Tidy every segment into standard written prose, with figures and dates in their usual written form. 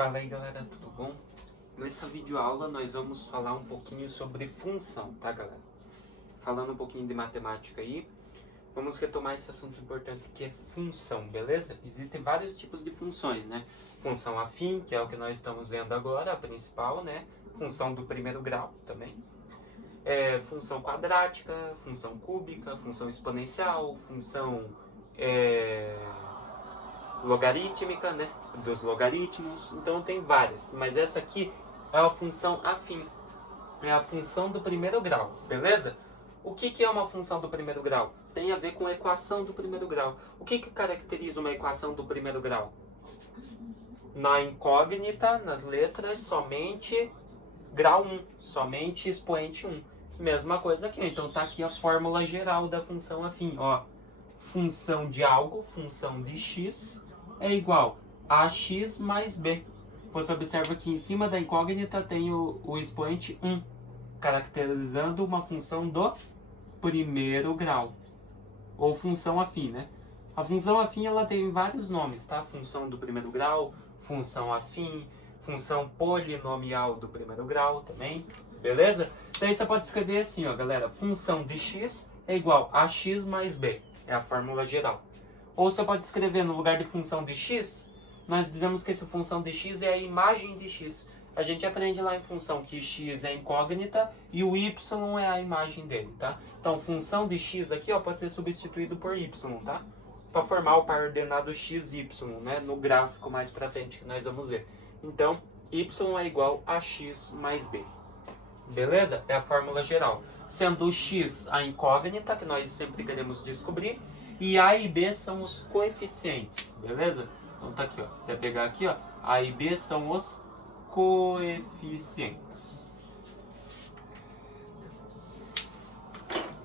Fala aí galera, tudo bom? Nessa videoaula nós vamos falar um pouquinho sobre função, tá galera? Falando um pouquinho de matemática aí, vamos retomar esse assunto importante que é função, beleza? Existem vários tipos de funções, né? Função afim, que é o que nós estamos vendo agora, a principal, né? Função do primeiro grau também. Função quadrática, função cúbica, função exponencial, função logarítmica, né? Dos logaritmos. Então tem várias, mas essa aqui é a função afim. É a função do primeiro grau, beleza? O que é uma função do primeiro grau? Tem a ver com a equação do primeiro grau. O que caracteriza uma equação do primeiro grau? Na incógnita, nas letras, somente grau 1, somente expoente 1. Mesma coisa aqui, então tá aqui a fórmula geral da função afim, ó. Função de algo, função de x, é igual a x mais b. Você observa que em cima da incógnita tem o expoente 1, caracterizando uma função do primeiro grau, ou função afim, né? A função afim ela tem vários nomes, tá? Função do primeiro grau, função afim, função polinomial do primeiro grau também, beleza? Daí você pode escrever assim, ó, galera, função de x é igual a x mais b, é a fórmula geral. Ou você pode escrever no lugar de função de x, nós dizemos que essa função de x é a imagem de x. A gente aprende lá em função que x é incógnita e o y é a imagem dele, tá? Então, função de x aqui, ó, pode ser substituído por y, tá? Para formar o par ordenado x, y, né? No gráfico mais para frente que nós vamos ver. Então, y é igual a x mais b. Beleza? É a fórmula geral. Sendo o x a incógnita, que nós sempre queremos descobrir, e a e b são os coeficientes, beleza? Então tá aqui, ó. Até pegar aqui, ó. A e b são os coeficientes.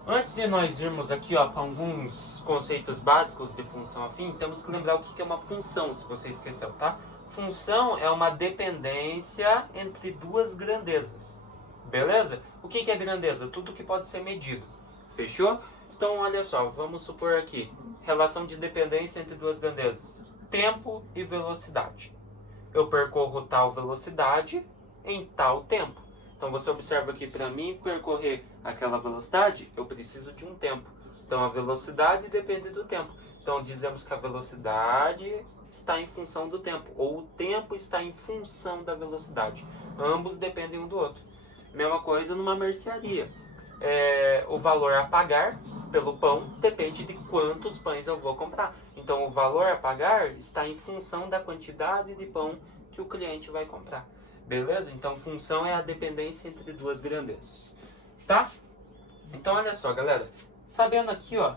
Antes de nós irmos aqui, ó, para alguns conceitos básicos de função afim, temos que lembrar o que é uma função, se você esqueceu, tá? Função é uma dependência entre duas grandezas. Beleza? O que é grandeza? Tudo que pode ser medido. Fechou? Então, olha só, vamos supor aqui, relação de dependência entre duas grandezas. Tempo e velocidade. Eu percorro tal velocidade em tal tempo. Então, você observa que para mim percorrer aquela velocidade, eu preciso de um tempo. Então, a velocidade depende do tempo. Então, dizemos que a velocidade está em função do tempo, ou o tempo está em função da velocidade. Ambos dependem um do outro. Mesma coisa numa mercearia. O valor a pagar pelo pão depende de quantos pães eu vou comprar. Então, o valor a pagar está em função da quantidade de pão que o cliente vai comprar. Beleza? Então, função é a dependência entre duas grandezas. Tá? Então, olha só, galera. Sabendo aqui, ó,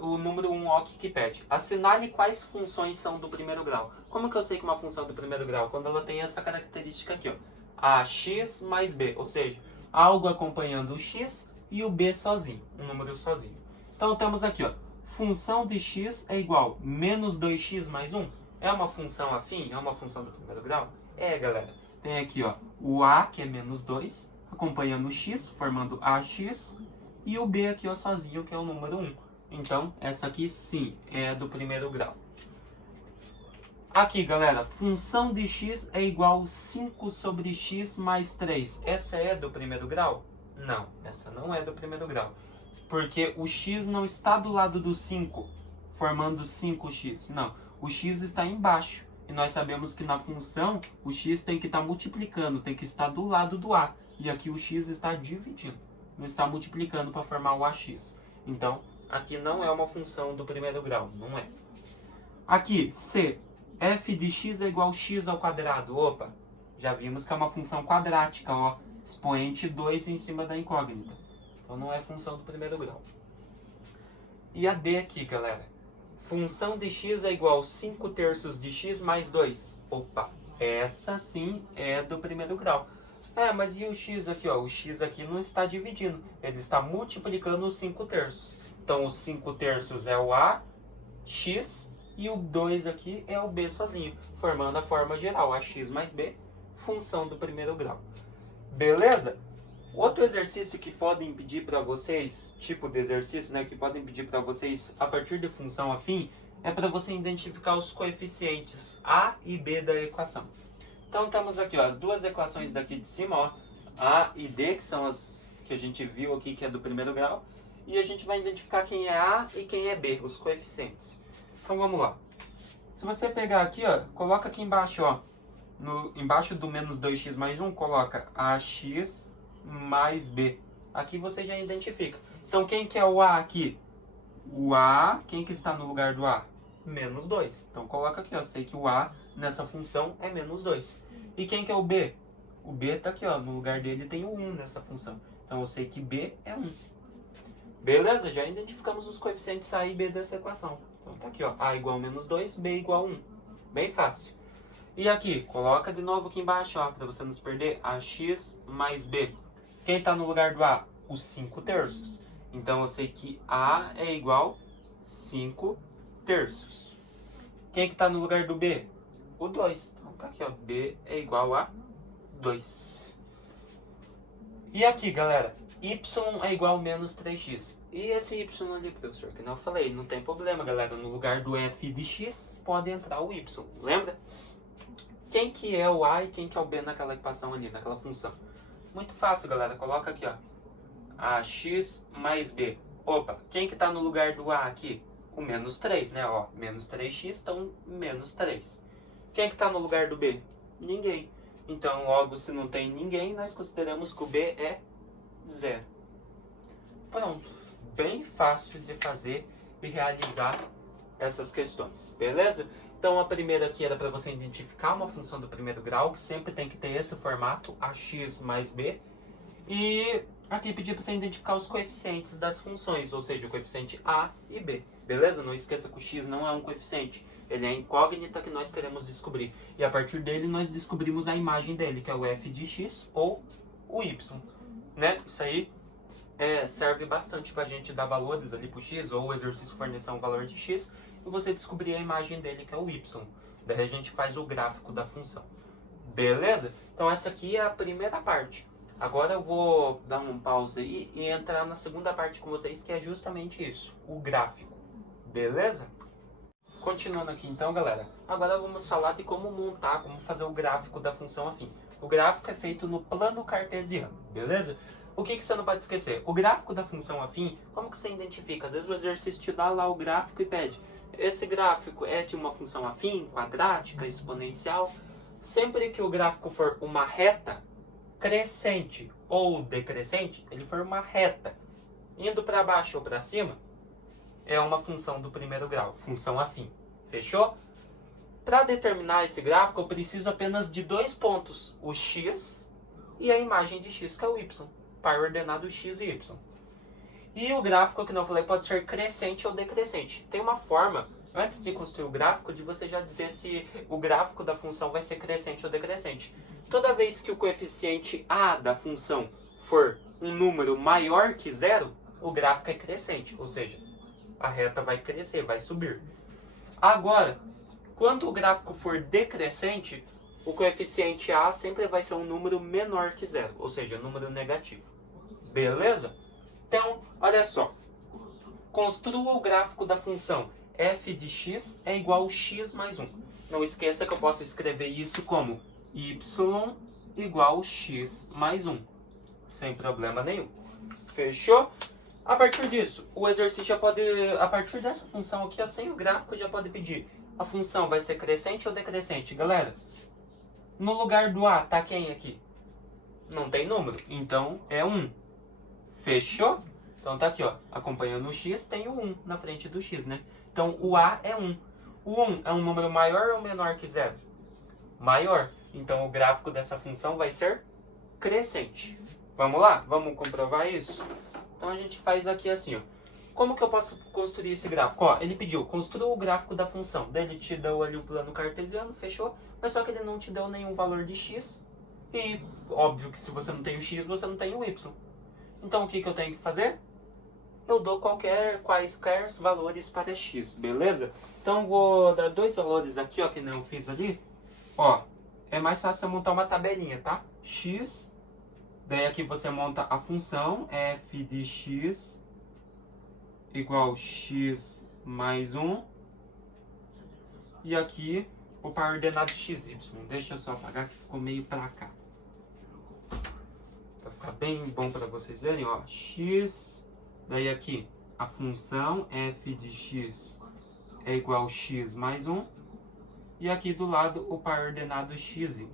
o número 1, ó, que pede. Assinale quais funções são do primeiro grau. Como que eu sei que uma função do primeiro grau? Quando ela tem essa característica aqui, ó. Ax mais b, ou seja, algo acompanhando o x e o b sozinho, um número sozinho. Então temos aqui, ó, função de x é igual a menos 2x mais 1. É uma função afim? É uma função do primeiro grau? É, galera. Tem aqui, ó, o a, que é menos 2, acompanhando o x, formando ax, e o b aqui, ó, sozinho, que é o número 1. Então, essa aqui, sim, é do primeiro grau. Aqui, galera, função de x é igual a 5 sobre x mais 3. Essa é do primeiro grau? Não, essa não é do primeiro grau. Porque o x não está do lado do 5, formando 5x. Não, o x está embaixo. E nós sabemos que na função, o x tem que estar multiplicando, tem que estar do lado do a. E aqui o x está dividindo, não está multiplicando para formar o ax. Então, aqui não é uma função do primeiro grau, não é. Aqui, c. F de x é igual a x ao quadrado. Opa, já vimos que é uma função quadrática, ó. Expoente 2 em cima da incógnita. Então não é função do primeiro grau. E a d aqui, galera. Função de x é igual a 5 terços de x mais 2. Opa, essa sim é do primeiro grau. Mas e o x aqui, ó? O x aqui não está dividindo. Ele está multiplicando os 5 terços. Então os 5 terços é o a, x... E o 2 aqui é o b sozinho, formando a forma geral, ax mais b, função do primeiro grau. Beleza? Outro exercício que podem pedir para vocês, tipo de exercício, né, que podem pedir para vocês a partir de função afim, é para você identificar os coeficientes a e b da equação. Então temos aqui ó, as duas equações daqui de cima, ó, A e D, que são as que a gente viu aqui, que é do primeiro grau. E a gente vai identificar quem é A e quem é B, os coeficientes. Então vamos lá. Se você pegar aqui, ó, coloca aqui embaixo, ó, embaixo do menos 2x mais 1, coloca AX mais B. Aqui você já identifica. Então quem que é o A aqui? O A, quem que está no lugar do A? Menos 2. Então coloca aqui, ó, sei que o A nessa função é menos 2. E quem que é o B? O B está aqui, ó, no lugar dele tem o 1 nessa função. Então eu sei que B é 1. Beleza? Já identificamos os coeficientes A e B dessa equação. Então tá aqui, ó, A igual a menos 2, B igual a 1. Bem fácil. E aqui, coloca de novo aqui embaixo, ó, para você não se perder, AX mais B. Quem está no lugar do A? Os 5 terços. Então eu sei que A é igual a 5 terços. Quem que está no lugar do B? O 2. Então tá aqui, ó, B é igual a 2. E aqui, galera, y é igual a menos 3x. E esse y ali, professor, que não eu falei, não tem problema, galera. No lugar do f de x, pode entrar o y. Lembra? Quem que é o a e quem que é o b naquela equação ali, naquela função? Muito fácil, galera. Coloca aqui, ó, ax mais b. Opa, quem que tá no lugar do a aqui? O menos 3, né? Ó, menos 3x, então menos 3. Quem que tá no lugar do b? Ninguém. Então, logo, se não tem ninguém, nós consideramos que o b é 0. Pronto. Bem fácil de fazer e realizar essas questões, beleza? Então, a primeira aqui era para você identificar uma função do primeiro grau, que sempre tem que ter esse formato, ax mais b. E aqui pedir para você identificar os coeficientes das funções, ou seja, o coeficiente a e b, beleza? Não esqueça que o x não é um coeficiente, ele é a incógnita que nós queremos descobrir. E a partir dele nós descobrimos a imagem dele, que é o f de x ou o y, né? Isso aí serve bastante para a gente dar valores ali para o x, ou o exercício fornecer um valor de x, e você descobrir a imagem dele, que é o y. Daí a gente faz o gráfico da função. Beleza? Então essa aqui é a primeira parte. Agora eu vou dar um pause aí e entrar na segunda parte com vocês, que é justamente isso, o gráfico. Beleza? Continuando aqui então, galera. Agora vamos falar de como montar, como fazer o gráfico da função afim. O gráfico é feito no plano cartesiano, beleza? O que você não pode esquecer? O gráfico da função afim, como que você identifica? Às vezes o exercício te dá lá o gráfico e pede: esse gráfico é de uma função afim, quadrática, exponencial. Sempre que o gráfico for uma reta crescente ou decrescente, ele for uma reta indo para baixo ou para cima, é uma função do primeiro grau, função afim. Fechou? Para determinar esse gráfico, eu preciso apenas de 2 pontos, o x e a imagem de x, que é o y, par ordenado x e y. E o gráfico, que não falei, pode ser crescente ou decrescente. Tem uma forma, antes de construir o gráfico, de você já dizer se o gráfico da função vai ser crescente ou decrescente. Toda vez que o coeficiente a da função for um número maior que 0, o gráfico é crescente, ou seja, a reta vai crescer, vai subir. Agora, quando o gráfico for decrescente, o coeficiente a sempre vai ser um número menor que 0, ou seja, número negativo. Beleza? Então, olha só. Construa o gráfico da função f de x é igual a x mais 1. Não esqueça que eu posso escrever isso como y igual a x mais 1. Sem problema nenhum. Fechou? A partir disso, o exercício já pode, a partir dessa função aqui, sem o gráfico, já pode pedir: a função vai ser crescente ou decrescente? Galera, no lugar do a, tá quem aqui? Não tem número, então é 1. Fechou? Então tá aqui, ó, acompanhando o x, tem o 1 na frente do x, né? Então o a é 1. O 1 é um número maior ou menor que 0? Maior. Então o gráfico dessa função vai ser crescente. Vamos lá? Vamos comprovar isso? Então a gente faz aqui assim, ó. Como que eu posso construir esse gráfico? Ó, ele pediu: construa o gráfico da função. Daí ele te deu ali o plano cartesiano, fechou? Mas só que ele não te deu nenhum valor de x. E óbvio que se você não tem o x, você não tem o y. Então o que eu tenho que fazer? Eu dou quaisquer valores para x, beleza? Então vou dar 2 valores aqui, ó, que não fiz ali. Ó, é mais fácil você montar uma tabelinha, tá? X, daí aqui você monta a função f de x igual x mais 1. E aqui, o par ordenado XY. Deixa eu só apagar que ficou meio pra cá. Pra ficar bem bom para vocês verem, ó. X, daí aqui a função f de x é igual a x mais 1. E aqui do lado o par ordenado XY.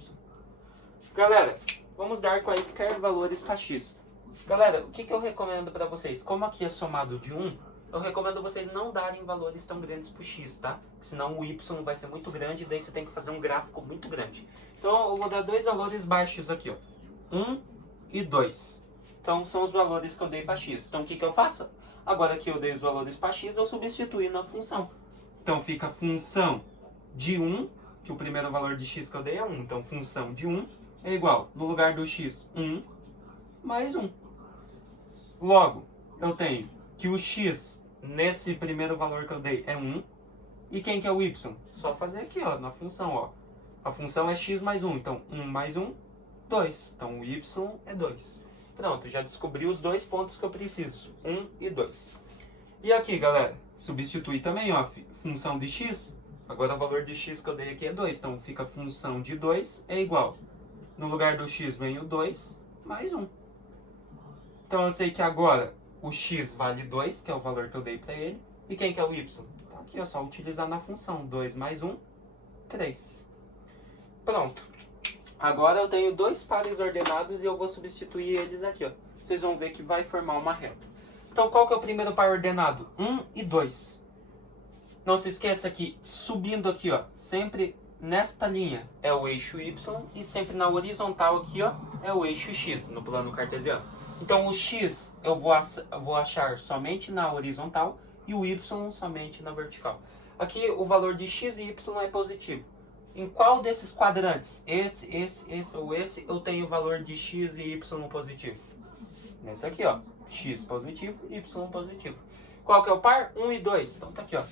Galera, vamos dar quaisquer valores para x. Galera, o que eu recomendo para vocês? Como aqui é somado de 1, eu recomendo vocês não darem valores tão grandes para o x, tá? Senão o y vai ser muito grande e daí você tem que fazer um gráfico muito grande. Então eu vou dar dois valores baixos aqui, ó. 1 e 2. Então são os valores que eu dei para x. Então o que eu faço? Agora que eu dei os valores para x, eu substituí na função. Então fica a função de 1, que o primeiro valor de x que eu dei é 1. Então função de 1 é igual, no lugar do x, 1 mais 1. Logo, eu tenho que o x, nesse primeiro valor que eu dei, é 1. E quem que é o y? Só fazer aqui, ó, na função, ó. A função é x mais 1. Então, 1 mais 1, 2. Então, o y é 2. Pronto, já descobri os dois pontos que eu preciso. 1 e 2. E aqui, galera, substituir também, ó, função de x. Agora, o valor de x que eu dei aqui é 2. Então, fica a função de 2 é igual. No lugar do x vem o 2 mais 1. Então, eu sei que agora o x vale 2, que é o valor que eu dei para ele. E quem que é o y? Tá aqui, é só utilizar na função. 2 mais 1, 3. Pronto. Agora eu tenho dois pares ordenados e eu vou substituir eles aqui, ó. Vocês vão ver que vai formar uma reta. Então, qual que é o primeiro par ordenado? 1 e 2. Não se esqueça que, subindo aqui, ó, sempre nesta linha é o eixo y e sempre na horizontal aqui, ó, é o eixo x, no plano cartesiano. Então, o x eu vou achar somente na horizontal e o y somente na vertical. Aqui, o valor de x e y é positivo. Em qual desses quadrantes, esse ou esse, eu tenho o valor de x e y positivo? Nesse aqui, ó, x positivo, y positivo. Qual que é o par? 1 e 2. Então, tá aqui, ó.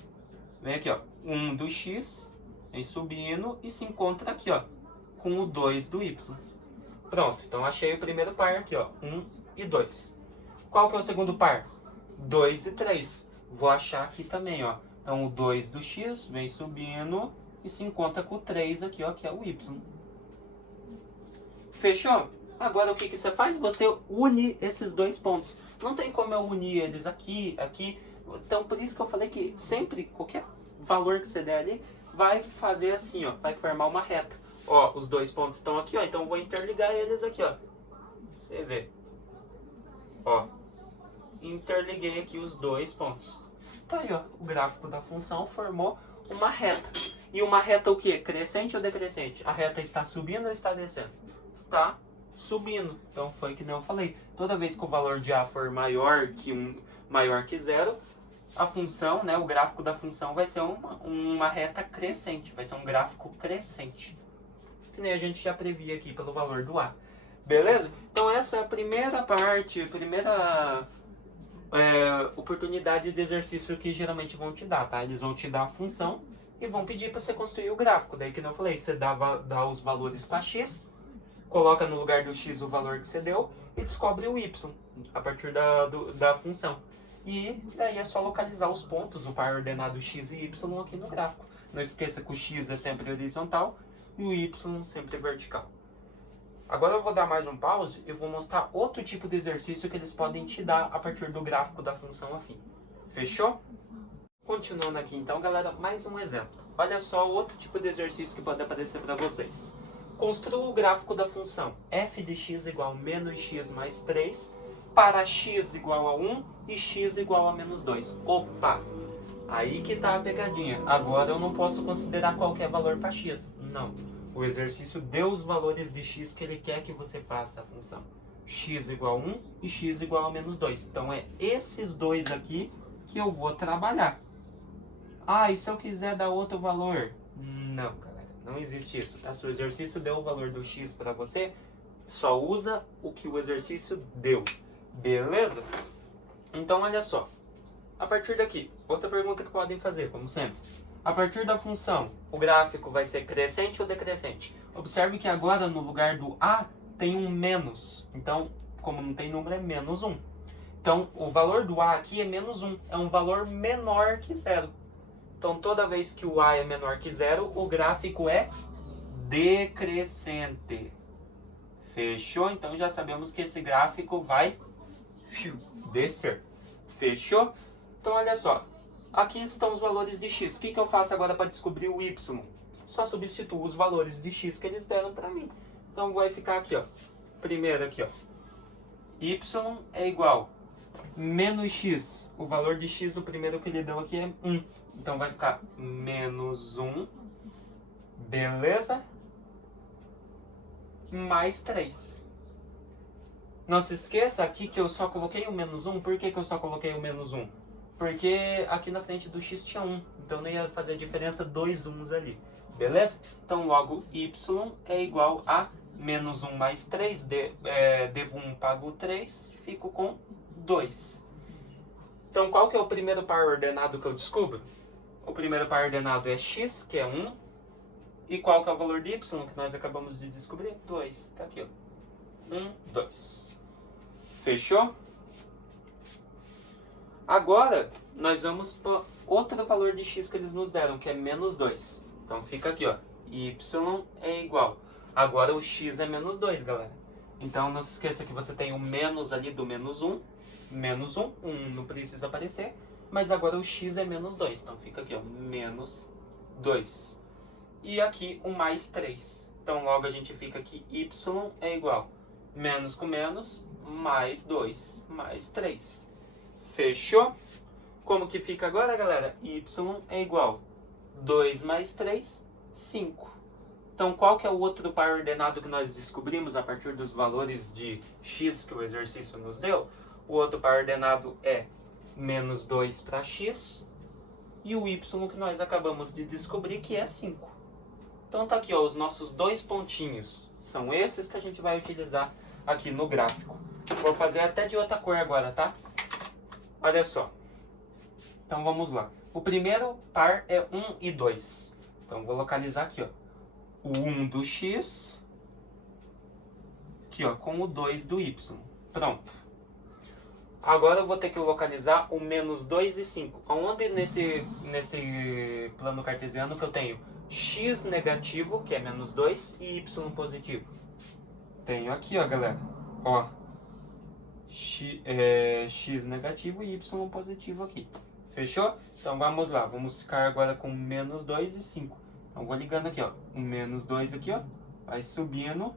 Vem aqui, ó, 1 do x, vem subindo e se encontra aqui, ó, com o 2 do y. Pronto, então achei o primeiro par aqui, ó, 1 e 2. Qual que é o segundo par? 2 e 3. Vou achar aqui também, ó. Então, o 2 do x vem subindo e se encontra com o 3 aqui, ó, que é o y. Fechou? Agora, o que você faz? Você une esses dois pontos. Não tem como eu unir eles aqui, aqui. Então, por isso que eu falei que sempre, qualquer valor que você der ali, vai fazer assim, ó. Vai formar uma reta. Ó, os dois pontos estão aqui, ó. Então, eu vou interligar eles aqui, ó. Você vê. Ó. Interliguei aqui os dois pontos. Tá aí, ó. O gráfico da função formou uma reta. E uma reta o quê? Crescente ou decrescente? A reta está subindo ou está descendo? Está subindo. Então foi que nem eu falei. Toda vez que o valor de A for maior que 0, a função, né, o gráfico da função vai ser uma reta crescente. Vai ser um gráfico crescente. Que nem a gente já previa aqui pelo valor do A. Beleza? Então essa é a primeira parte, a primeira oportunidade de exercício que geralmente vão te dar, tá? Eles vão te dar a função e vão pedir para você construir o gráfico. Daí que eu falei, você dá os valores para x, coloca no lugar do x o valor que você deu e descobre o y a partir da função. E daí é só localizar os pontos, o par ordenado x e y aqui no gráfico. Não esqueça que o x é sempre horizontal e o y sempre vertical. Agora eu vou dar mais um pause e vou mostrar outro tipo de exercício que eles podem te dar a partir do gráfico da função afim. Fechou? Continuando aqui então, galera, mais um exemplo. Olha só outro tipo de exercício que pode aparecer para vocês. Construa o gráfico da função f de x igual a menos x mais 3 para x igual a 1 e x igual a menos 2. Opa! Aí que tá a pegadinha. Agora eu não posso considerar qualquer valor para x. Não. O exercício deu os valores de x que ele quer que você faça a função. X igual a 1 e x igual a menos 2. Então é esses dois aqui que eu vou trabalhar. Ah, e se eu quiser dar outro valor? Não, galera. Não existe isso, tá? Se o exercício deu o valor do x para você, só usa o que o exercício deu. Beleza? Então, olha só. A partir daqui, outra pergunta que podem fazer, como sempre. A partir da função, o gráfico vai ser crescente ou decrescente? Observe que agora, no lugar do A, tem um menos. Então, como não tem número, é menos 1. Então, o valor do A aqui é menos 1. É um valor menor que 0. Então, toda vez que o A é menor que zero, o gráfico é decrescente. Fechou? Então, já sabemos que esse gráfico vai descer. Fechou? Então, olha só. Aqui estão os valores de x. O que eu faço agora para descobrir o y? Só substituo os valores de x que eles deram para mim. Então, vai ficar aqui, ó. Primeiro aqui, ó. Y é igual menos x. O valor de x, o primeiro que ele deu aqui é 1. Então, vai ficar menos 1. Beleza? Mais 3. Não se esqueça aqui que eu só coloquei o menos 1. Por que eu só coloquei o menos 1? Porque aqui na frente do x tinha 1. Então, não ia fazer diferença 2 1s ali. Beleza? Então, logo, y é igual a menos 1 mais 3. Devo 1, pago 3. Fico com 2. Então, qual que é o primeiro par ordenado que eu descubro? O primeiro par ordenado é x, que é 1. E qual que é o valor de y que nós acabamos de descobrir? 2. Tá aqui, ó. 1, 2. Fechou? Agora, nós vamos para outro valor de x que eles nos deram, que é menos 2. Então, fica aqui, ó. Y é igual. Agora, o x é menos 2, galera. Então, não se esqueça que você tem o menos ali do menos 1. Menos 1. 1 não precisa aparecer. Mas agora o x é menos 2. Então, fica aqui, ó. Menos 2. E aqui o mais 3. Então, logo a gente fica aqui, y é igual. Menos com menos, mais 2, mais 3. Fechou? Como que fica agora, galera? Y é igual 2 mais 3, 5. Então, qual que é o outro par ordenado que nós descobrimos a partir dos valores de x que o exercício nos deu? O outro par ordenado é menos 2 para x. E o y que nós acabamos de descobrir, que é 5. Então, tá aqui, ó, os nossos dois pontinhos. São esses que a gente vai utilizar aqui no gráfico. Vou fazer até de outra cor agora, tá? Olha só. Então, vamos lá. O primeiro par é 1 e 2. Então, vou localizar aqui, ó. O 1 do x. Aqui, ó, com o 2 do y. Pronto. Agora eu vou ter que localizar o menos 2 e 5. Onde nesse plano cartesiano que eu tenho x negativo, que é menos 2, e y positivo? Tenho aqui, ó, galera. Ó. X negativo e y positivo aqui. Fechou? Então vamos lá. Vamos ficar agora com menos 2 e 5. Então vou ligando aqui, ó. O menos 2 aqui, ó. Vai subindo.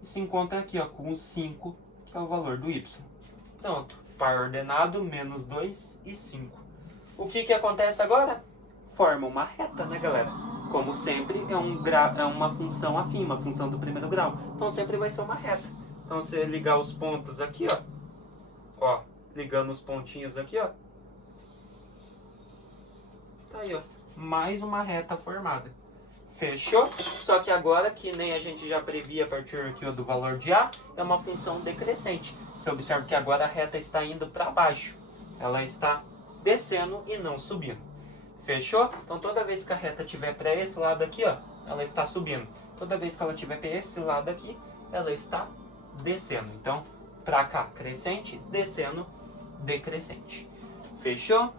E se encontra aqui, ó, com o 5, que é o valor do y. Pronto. Par ordenado, menos 2 e 5. O que acontece agora? Forma uma reta, né, galera? Como sempre, é uma função afim, uma função do primeiro grau. Então, sempre vai ser uma reta. Então, se ligar os pontos aqui, ó. Ligando os pontinhos aqui, ó. Tá aí, ó. Mais uma reta formada. Fechou? Só que agora, que nem a gente já previa a partir aqui, ó, do valor de A, é uma função decrescente. Você observa que agora a reta está indo para baixo. Ela está descendo e não subindo. Fechou? Então, toda vez que a reta estiver para esse lado aqui, ó, ela está subindo. Toda vez que ela estiver para esse lado aqui, ela está descendo. Então, para cá, crescente, descendo, decrescente. Fechou?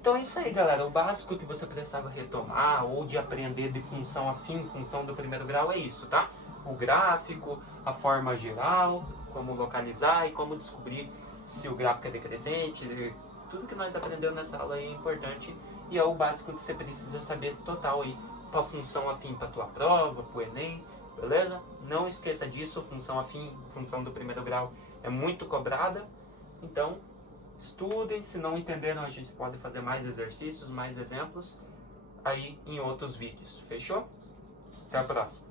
Então é isso aí, galera. O básico que você precisava retomar ou de aprender de função afim, função do primeiro grau, é isso, tá? O gráfico, a forma geral, como localizar e como descobrir se o gráfico é decrescente. Tudo que nós aprendemos nessa aula aí é importante e é o básico que você precisa saber total aí para função afim para tua prova, para o Enem, beleza? Não esqueça disso, função afim, função do primeiro grau é muito cobrada, então estudem. Se não entenderam, a gente pode fazer mais exercícios, mais exemplos aí em outros vídeos, fechou? Até a próxima!